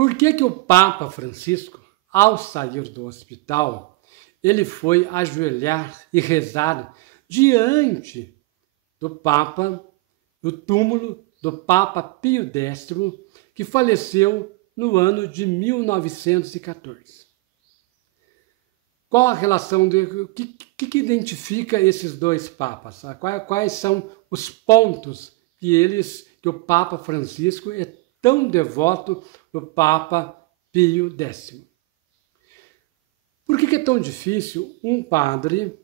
Por que o Papa Francisco, ao sair do hospital, ele foi ajoelhar e rezar diante do Papa, do túmulo do Papa Pio X, que faleceu no ano de 1914? Qual a relação, o que identifica esses dois papas? Quais são os pontos que o Papa Francisco é tão devoto do Papa Pio X? Por que é tão difícil um padre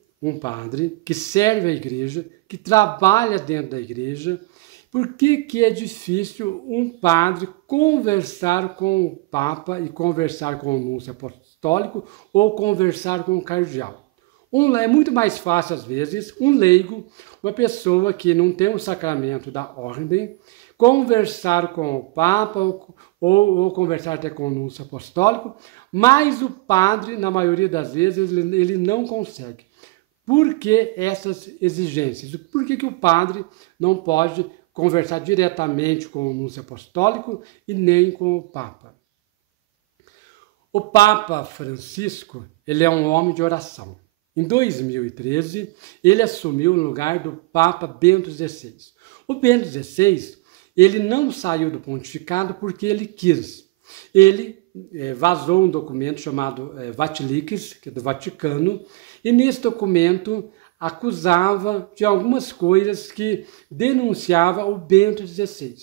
que serve a igreja, que trabalha dentro da igreja, por que é difícil um padre conversar com o Papa e conversar com o núncio apostólico ou conversar com o cardeal? É muito mais fácil, às vezes, um leigo, uma pessoa que não tem o sacramento da ordem, conversar com o Papa ou conversar até com o núncio apostólico, mas o padre, na maioria das vezes, ele não consegue. Por que essas exigências? Por que o padre não pode conversar diretamente com o núncio apostólico e nem com o Papa? O Papa Francisco, ele é um homem de oração. Em 2013, ele assumiu o lugar do Papa Bento XVI. O Bento XVI, ele não saiu do pontificado porque ele quis. Ele vazou um documento chamado Vatilix, que é do Vaticano, e nesse documento acusava de algumas coisas que denunciava o Bento XVI.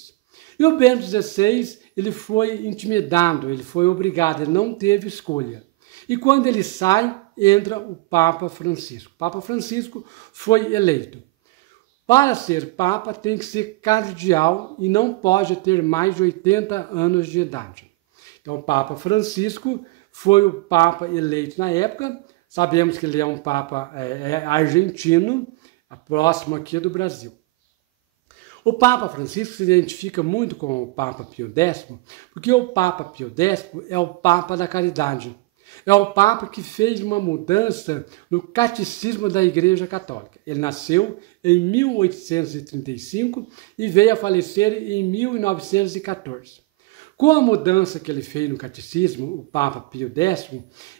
E o Bento XVI, ele foi intimidado, ele foi obrigado, ele não teve escolha. E quando ele sai, entra o Papa Francisco. O Papa Francisco foi eleito. Para ser Papa, tem que ser cardeal e não pode ter mais de 80 anos de idade. Então, o Papa Francisco foi o Papa eleito na época. Sabemos que ele é um Papa argentino, próximo aqui do Brasil. O Papa Francisco se identifica muito com o Papa Pio X, porque o Papa Pio X é o Papa da caridade. É o Papa que fez uma mudança no catecismo da Igreja Católica. Ele nasceu em 1835 e veio a falecer em 1914. Com a mudança que ele fez no catecismo, o Papa Pio X,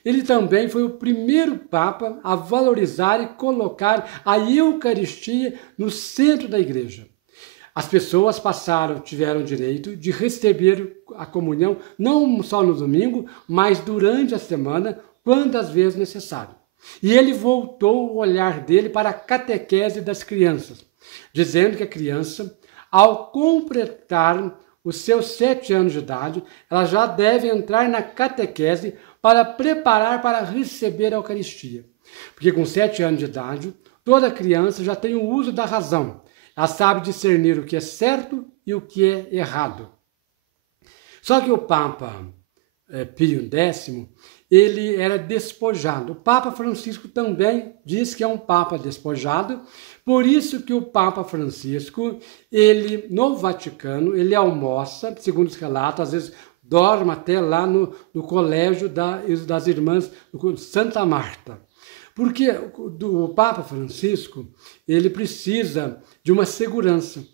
ele também foi o primeiro Papa a valorizar e colocar a Eucaristia no centro da Igreja. As pessoas tiveram direito de receber a comunhão não só no domingo, mas durante a semana, quantas vezes necessário. E ele voltou o olhar dele para a catequese das crianças, dizendo que a criança, ao completar os seus 7 anos de idade, ela já deve entrar na catequese para preparar para receber a Eucaristia. Porque com 7 anos de idade, toda criança já tem o uso da razão. Ela sabe discernir o que é certo e o que é errado. Só que o Papa Pio X, ele era despojado. O Papa Francisco também diz que é um Papa despojado. Por isso que o Papa Francisco, ele no Vaticano, ele almoça, segundo os relatos, às vezes dorme até lá no colégio das irmãs Santa Marta. Porque o Papa Francisco, ele precisa de uma segurança.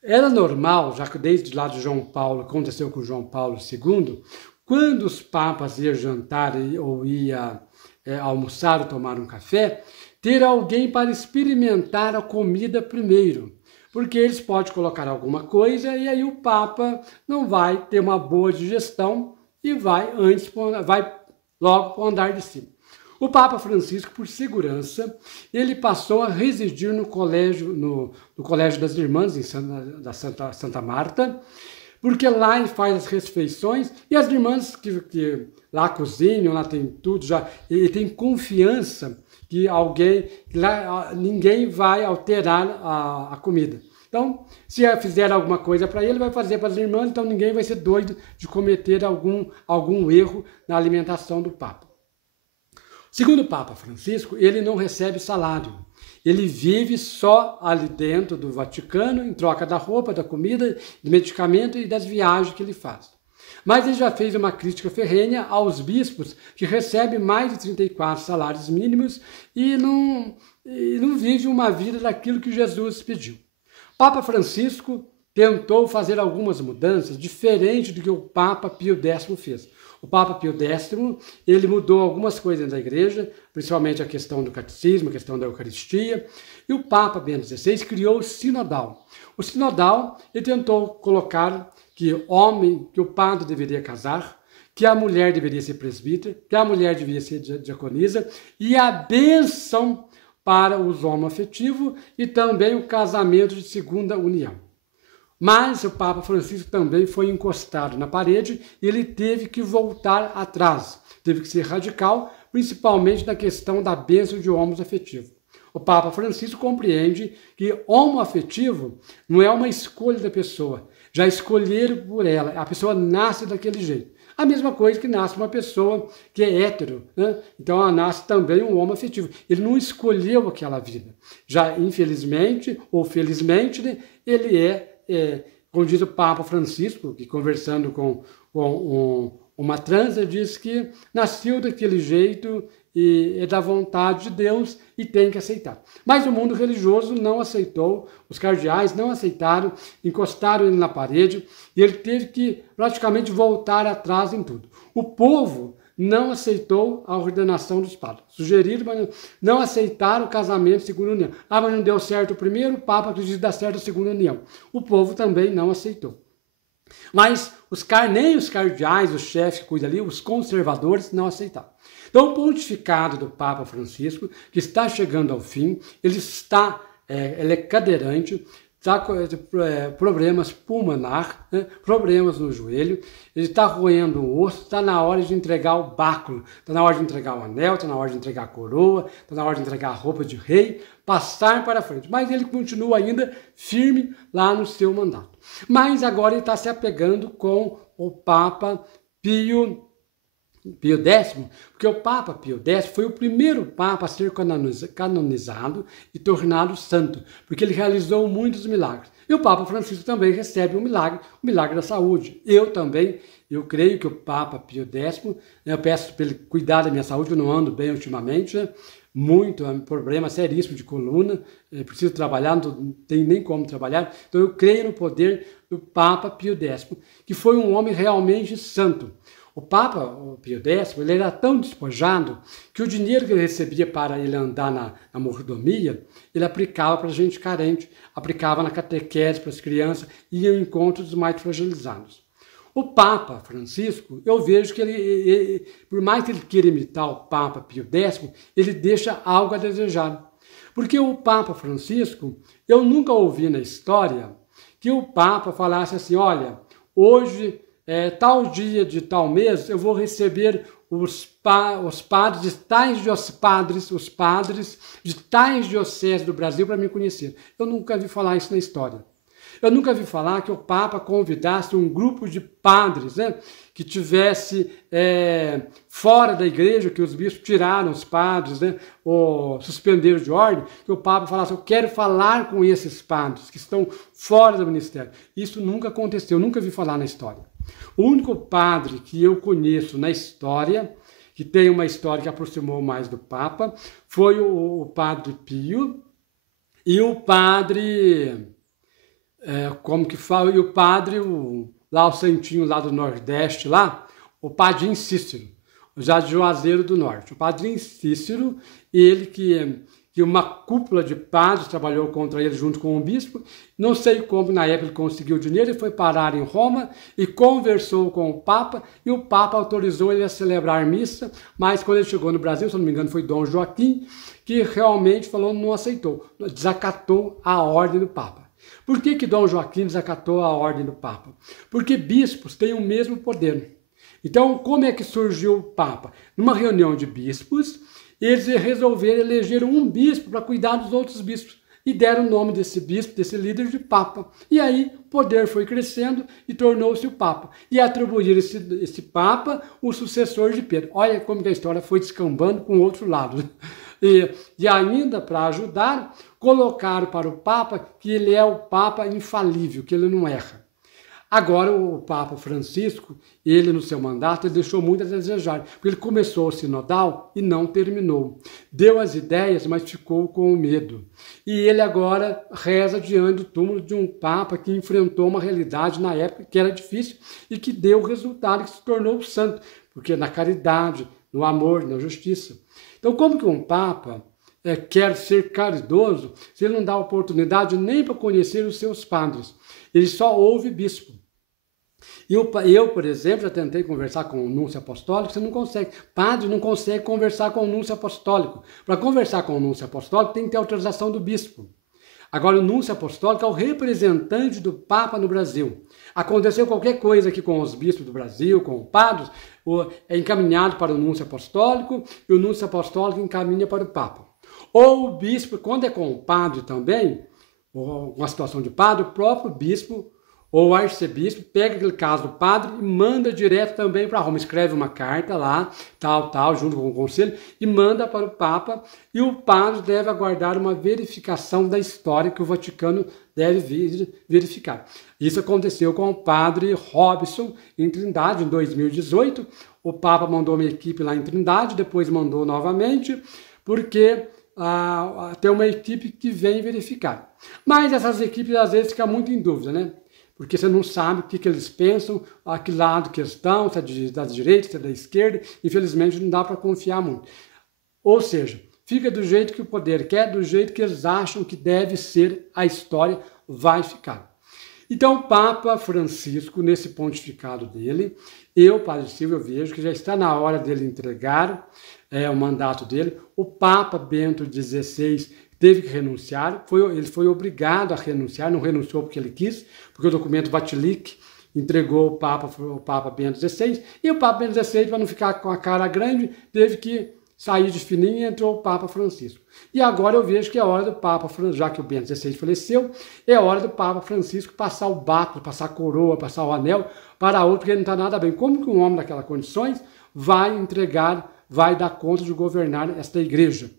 Era normal, já que desde lá de João Paulo, aconteceu com João Paulo II, quando os papas iam jantar ou iam almoçar ou tomar um café, ter alguém para experimentar a comida primeiro. Porque eles podem colocar alguma coisa e aí o Papa não vai ter uma boa digestão e vai logo para o andar de cima. O Papa Francisco, por segurança, ele passou a residir no colégio das Irmãs da Santa Marta, porque lá ele faz as refeições e as irmãs que lá cozinham, lá tem tudo, ele tem confiança que ninguém vai alterar a comida. Então, se fizer alguma coisa para ele, vai fazer para as irmãs, então ninguém vai ser doido de cometer algum erro na alimentação do Papa. Segundo o Papa Francisco, ele não recebe salário. Ele vive só ali dentro do Vaticano, em troca da roupa, da comida, do medicamento e das viagens que ele faz. Mas ele já fez uma crítica ferrenha aos bispos que recebem mais de 34 salários mínimos e não vive uma vida daquilo que Jesus pediu. Papa Francisco tentou fazer algumas mudanças diferente do que o Papa Pio X fez. O Papa Pio X, ele mudou algumas coisas da igreja, principalmente a questão do catecismo, a questão da Eucaristia, e o Papa Bento XVI criou o sinodal. O sinodal, ele tentou colocar que o padre deveria casar, que a mulher deveria ser presbítera, que a mulher deveria ser diaconisa, e a bênção para os homoafetivos e também o casamento de segunda união. Mas o Papa Francisco também foi encostado na parede e ele teve que voltar atrás, teve que ser radical, principalmente na questão da bênção de homoafetivo. O Papa Francisco compreende que homoafetivo não é uma escolha da pessoa, já escolheram por ela, a pessoa nasce daquele jeito. A mesma coisa que nasce uma pessoa que é hétero, né? Então ela nasce também um homoafetivo. Ele não escolheu aquela vida. Já infelizmente ou felizmente, né, ele como diz o Papa Francisco, que conversando com uma transa, diz que nasceu daquele jeito e é da vontade de Deus e tem que aceitar. Mas o mundo religioso não aceitou, os cardeais não aceitaram, encostaram ele na parede e ele teve que praticamente voltar atrás em tudo. O povo não aceitou a ordenação dos padres. Sugeriram, mas não aceitaram o casamento de segunda união. Ah, mas não deu certo o primeiro, o Papa acredita dar certo a segunda união. O povo também não aceitou. Mas nem os cardeais, os chefes que cuidam ali, os conservadores não aceitaram. Então, o pontificado do Papa Francisco, que está chegando ao fim, ele é cadeirante, está com problemas pulmonares, né, problemas no joelho, ele está roendo o osso, está na hora de entregar o báculo, está na hora de entregar o anel, está na hora de entregar a coroa, está na hora de entregar a roupa de rei, passar para frente. Mas ele continua ainda firme lá no seu mandato. Mas agora ele está se apegando com o Papa Pio X, porque o Papa Pio X foi o primeiro Papa a ser canonizado e tornado santo, porque ele realizou muitos milagres. E o Papa Francisco também recebe o milagre da saúde. Eu creio que o Papa Pio X, eu peço para ele cuidar da minha saúde, eu não ando bem ultimamente, né? Muito, é um problema seríssimo de coluna, preciso trabalhar, não tem nem como trabalhar. Então eu creio no poder do Papa Pio X, que foi um homem realmente santo. O Papa Pio X, ele era tão despojado que o dinheiro que ele recebia para ele andar na mordomia, ele aplicava para gente carente, aplicava na catequese para as crianças e em encontros dos mais fragilizados. O Papa Francisco, eu vejo que ele, por mais que ele queira imitar o Papa Pio X, ele deixa algo a desejar. Porque o Papa Francisco, eu nunca ouvi na história que o Papa falasse assim, olha, hoje, tal dia de tal mês, eu vou receber os padres de tais dioceses do Brasil para me conhecer. Eu nunca vi falar isso na história. Eu nunca vi falar que o Papa convidasse um grupo de padres, né, que tivesse fora da igreja, que os bispos tiraram os padres, né, ou suspenderam de ordem, que o Papa falasse, eu quero falar com esses padres que estão fora do ministério. Isso nunca aconteceu, nunca vi falar na história. O único padre que eu conheço na história, que tem uma história que aproximou mais do Papa, foi o Padre Pio e o Padre... e o padre, lá o santinho lá do Nordeste, lá, o Padre Cícero, já de Juazeiro do Norte. O Padre Cícero, ele que uma cúpula de padres trabalhou contra ele junto com o bispo, não sei como na época ele conseguiu dinheiro, ele foi parar em Roma e conversou com o Papa, e o Papa autorizou ele a celebrar missa, mas quando ele chegou no Brasil, se não me engano foi Dom Joaquim, que realmente falou, não aceitou, desacatou a ordem do Papa. Por que Dom Joaquim desacatou a ordem do Papa? Porque bispos têm o mesmo poder. Então, como é que surgiu o Papa? Numa reunião de bispos, eles resolveram eleger um bispo para cuidar dos outros bispos e deram o nome desse bispo, desse líder, de Papa. E aí o poder foi crescendo e tornou-se o Papa. E atribuíram esse Papa o sucessor de Pedro. Olha como que a história foi descambando com o outro lado. E ainda, para ajudar, colocaram para o Papa que ele é o Papa infalível, que ele não erra. Agora, o Papa Francisco, ele no seu mandato, ele deixou muito a desejar, porque ele começou o sinodal e não terminou. Deu as ideias, mas ficou com o medo. E ele agora reza diante do túmulo de um Papa que enfrentou uma realidade na época que era difícil e que deu o resultado, que se tornou santo, porque na caridade, no amor, na justiça. Então, como que um Papa quer ser caridoso se ele não dá oportunidade nem para conhecer os seus padres? Ele só ouve bispo. Eu, por exemplo, já tentei conversar com o núncio apostólico, você não consegue. Padre não consegue conversar com o núncio apostólico. Para conversar com o núncio apostólico tem que ter autorização do bispo. Agora, o núncio apostólico é o representante do Papa no Brasil. Aconteceu qualquer coisa aqui com os bispos do Brasil, com os padres, é encaminhado para o núncio apostólico e o núncio apostólico encaminha para o Papa. Ou o bispo, quando é com o padre também, ou uma situação de padre, o próprio bispo ou o arcebispo pega aquele caso do padre e manda direto também para Roma. Escreve uma carta lá, junto com o conselho, e manda para o Papa. E o padre deve aguardar uma verificação da história que o Vaticano deve verificar. Isso aconteceu com o padre Robson em Trindade, em 2018. O Papa mandou uma equipe lá em Trindade, depois mandou novamente, porque tem uma equipe que vem verificar. Mas essas equipes às vezes ficam muito em dúvida, né? Porque você não sabe o que eles pensam, a que lado que estão, se é da direita, se é da esquerda. Infelizmente não dá para confiar muito. Ou seja, fica do jeito que o poder quer, do jeito que eles acham que deve ser a história, vai ficar. Então, o Papa Francisco, nesse pontificado dele, Padre Silvio, eu vejo que já está na hora dele entregar o mandato dele. O Papa Bento XVI teve que renunciar, ele foi obrigado a renunciar, não renunciou porque ele quis, porque o documento Vatilic entregou o Papa Bento XVI, e o Papa Bento XVI, para não ficar com a cara grande, teve que sair de fininho e entrou o Papa Francisco. E agora eu vejo que é hora do Papa, já que o Bento XVI faleceu, é hora do Papa Francisco passar o báculo, passar a coroa, passar o anel para outro, porque ele não está nada bem. Como que um homem daquelas condições vai dar conta de governar esta igreja?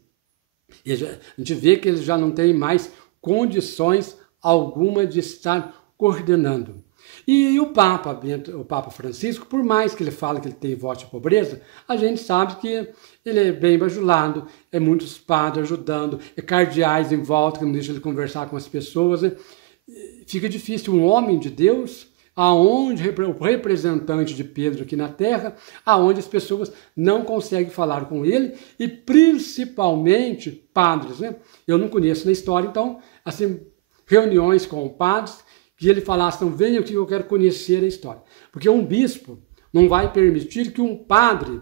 A gente vê que ele já não tem mais condições alguma de estar coordenando. E o Papa Francisco, por mais que ele fale que ele tem voto de pobreza, a gente sabe que ele é bem bajulado, é muitos padres ajudando, é cardeais em volta que não deixam ele conversar com as pessoas. Né? Fica difícil um homem de Deus, aonde o representante de Pedro aqui na terra, aonde as pessoas não conseguem falar com ele, e principalmente padres, né? Eu não conheço na história, então, assim, reuniões com padres, que ele falasse, então venham que eu quero conhecer a história. Porque um bispo não vai permitir que um padre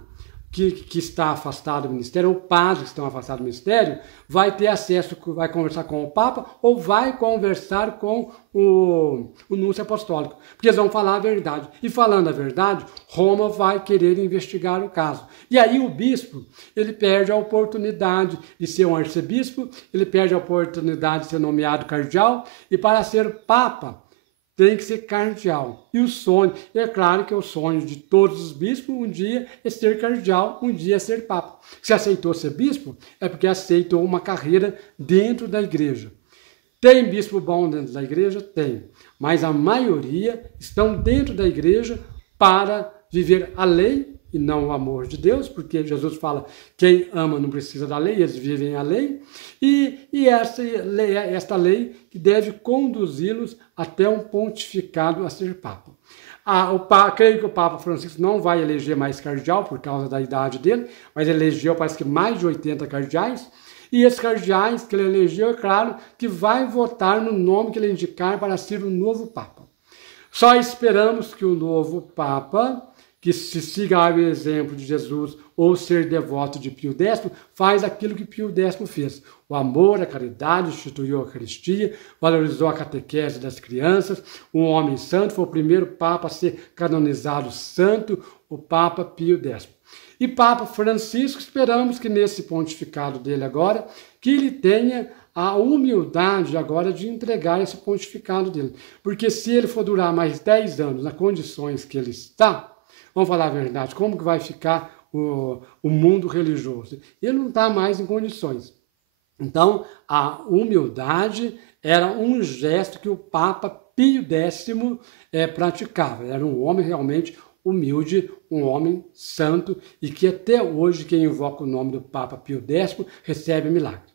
que está afastado do ministério, ou padres que estão afastados do ministério, vai ter acesso, vai conversar com o Papa ou vai conversar com o núncio apostólico, porque eles vão falar a verdade. E falando a verdade, Roma vai querer investigar o caso. E aí o bispo, ele perde a oportunidade de ser um arcebispo, ele perde a oportunidade de ser nomeado cardeal, e para ser Papa, tem que ser cardeal. E o sonho, é claro que é o sonho de todos os bispos, um dia é ser cardeal, um dia é ser papa. Se aceitou ser bispo, é porque aceitou uma carreira dentro da igreja. Tem bispo bom dentro da igreja? Tem. Mas a maioria estão dentro da igreja para viver a lei e não o amor de Deus, porque Jesus fala, quem ama não precisa da lei, eles vivem a lei, e esta lei que deve conduzi-los até um pontificado a ser Papa. Creio que o Papa Francisco não vai eleger mais cardeal por causa da idade dele, mas elegeu, parece que mais de 80 cardeais, e esses cardeais que ele elegeu, é claro, que vai votar no nome que ele indicar para ser o novo Papa. Só esperamos que o novo Papa, que se siga o exemplo de Jesus ou ser devoto de Pio X, faz aquilo que Pio X fez. O amor, a caridade, instituiu a Eucaristia, valorizou a catequese das crianças, um homem santo, foi o primeiro Papa a ser canonizado santo, o Papa Pio X. E Papa Francisco, esperamos que nesse pontificado dele agora, que ele tenha a humildade agora de entregar esse pontificado dele. Porque se ele for durar mais 10 anos nas condições que ele está, vamos falar a verdade, como que vai ficar o mundo religioso? Ele não está mais em condições. Então, a humildade era um gesto que o Papa Pio X praticava. Era um homem realmente humilde, um homem santo, e que até hoje quem invoca o nome do Papa Pio X recebe milagre.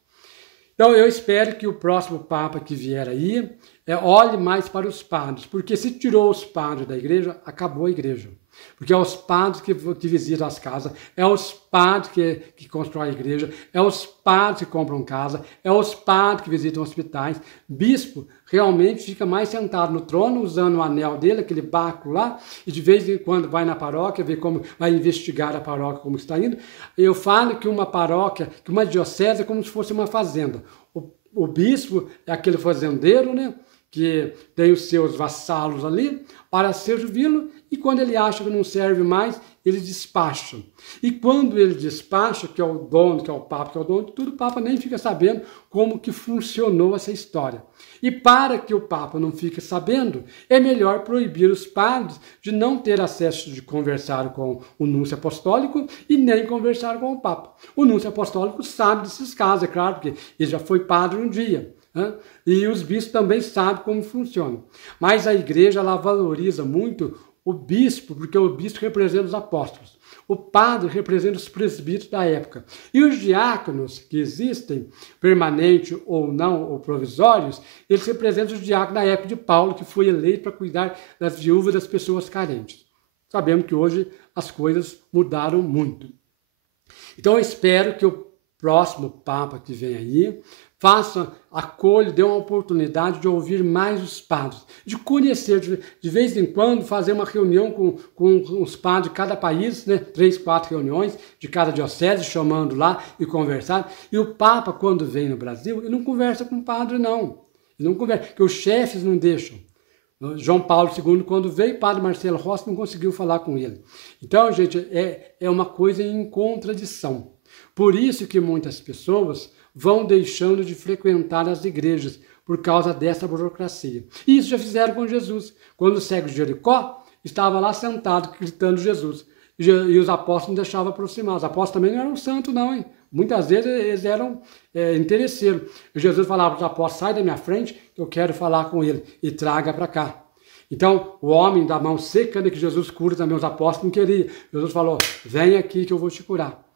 Então eu espero que o próximo Papa que vier aí olhe mais para os padres, porque se tirou os padres da igreja, acabou a igreja. Porque é os padres que visitam as casas, é os padres que constroem a igreja, é os padres que compram casa, é os padres que visitam hospitais. Bispo realmente fica mais sentado no trono, usando o anel dele, aquele báculo lá, e de vez em quando vai na paróquia, ver como vai investigar a paróquia, como está indo. Eu falo que uma paróquia, que uma diocese é como se fosse uma fazenda. O bispo é aquele fazendeiro, né, que tem os seus vassalos ali para servi-lo, e quando ele acha que não serve mais, ele despacha. E quando ele despacha, que é o dono, que é o Papa, que é o dono de tudo, o Papa nem fica sabendo como que funcionou essa história. E para que o Papa não fique sabendo, é melhor proibir os padres de não ter acesso de conversar com o núncio apostólico e nem conversar com o Papa. O núncio apostólico sabe desses casos, é claro, porque ele já foi padre um dia. E os bispos também sabem como funciona. Mas a igreja ela valoriza muito o bispo, porque o bispo representa os apóstolos. O padre representa os presbíteros da época. E os diáconos que existem, permanentes ou não, ou provisórios, eles representam os diáconos da época de Paulo, que foi eleito para cuidar das viúvas das pessoas carentes. Sabemos que hoje as coisas mudaram muito. Então eu espero que o próximo Papa que vem aí faça, acolha, dê uma oportunidade de ouvir mais os padres, de conhecer, de vez em quando, fazer uma reunião com os padres de cada país, né? 3, 4 reuniões de cada diocese, chamando lá e conversar. E o Papa, quando vem no Brasil, ele não conversa com o padre, não. Ele não conversa, porque os chefes não deixam. João Paulo II, quando veio, o padre Marcelo Rossi não conseguiu falar com ele. Então, gente, é uma coisa em contradição. Por isso que muitas pessoas vão deixando de frequentar as igrejas por causa dessa burocracia. E isso já fizeram com Jesus. Quando o cego de Jericó estava lá sentado gritando Jesus. E os apóstolos não deixavam aproximar. Os apóstolos também não eram santos não, hein? Muitas vezes eles eram interesseiros. E Jesus falava para os apóstolos, sai da minha frente, que eu quero falar com ele. E traga para cá. Então, o homem da mão seca, que Jesus cura também, os apóstolos não queriam. Jesus falou, vem aqui que eu vou te curar.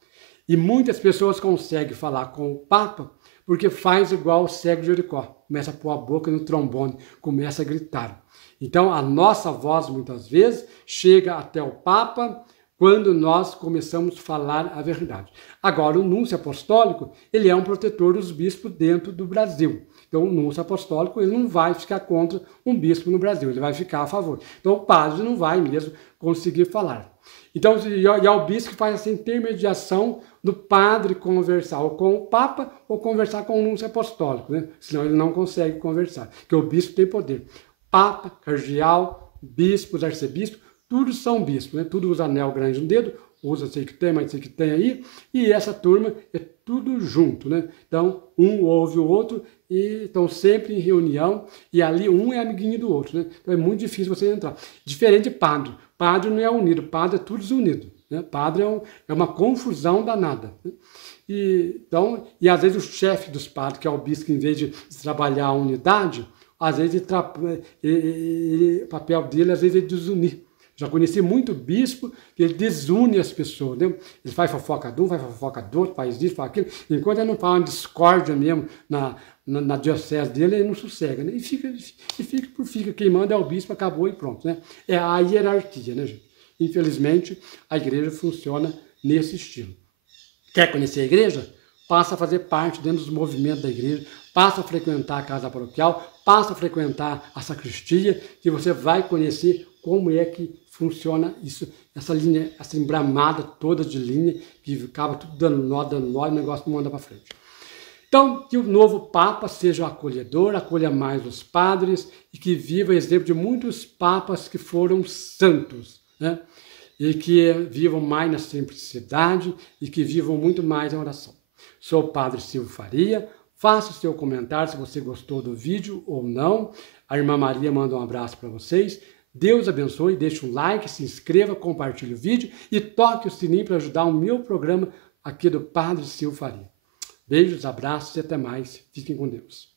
E muitas pessoas conseguem falar com o Papa porque faz igual o cego de Jericó. Começa a pôr a boca no trombone, começa a gritar. Então, a nossa voz, muitas vezes, chega até o Papa quando nós começamos a falar a verdade. Agora, o núncio apostólico, ele é um protetor dos bispos dentro do Brasil. Então, o núncio apostólico, ele não vai ficar contra um bispo no Brasil, ele vai ficar a favor. Então, o padre não vai mesmo conseguir falar. Então, e é o bispo que faz essa intermediação do padre conversar ou com o Papa ou conversar com o núncio apostólico, né? Senão ele não consegue conversar, porque o bispo tem poder. Papa, cardeal, bispos, arcebispos, todos são bispos, né? Tudo usa anel grande no dedo, usa sei que tem, mas sei que tem aí, e essa turma é tudo junto, né? Então, um ouve o outro e estão sempre em reunião, e ali um é amiguinho do outro, né? Então é muito difícil você entrar. Diferente de padre. Padre não é unido, padre é tudo desunido. Né? Padre é uma confusão danada. Né? E às vezes o chefe dos padres, que é o bispo, em vez de trabalhar a unidade, às vezes o papel dele às vezes é desunir. Já conheci muito bispo que ele desune as pessoas. Né? Ele faz fofoca de um, faz fofoca do outro, faz isso, faz aquilo. Enquanto ele não faz uma discórdia mesmo na diocese dele, ele não sossega. Né? E fica quem manda é o bispo, acabou e pronto. Né? É a hierarquia, né, gente? Infelizmente, a igreja funciona nesse estilo. Quer conhecer a igreja? Passa a fazer parte dentro dos movimentos da igreja, passa a frequentar a casa paroquial, passa a frequentar a sacristia, que você vai conhecer como é que funciona isso, essa linha, essa embramada toda de linha, que acaba tudo dando nó, e o negócio não anda para frente. Então, que o novo Papa seja acolhedor, acolha mais os padres e que viva exemplo de muitos papas que foram santos, né? E que vivam mais na simplicidade e que vivam muito mais em oração. Sou o Padre Silvio Faria, faça o seu comentário se você gostou do vídeo ou não. A irmã Maria manda um abraço para vocês. Deus abençoe, deixe um like, se inscreva, compartilhe o vídeo e toque o sininho para ajudar o meu programa aqui do Padre Silvio Faria. Beijos, abraços e até mais. Fiquem com Deus.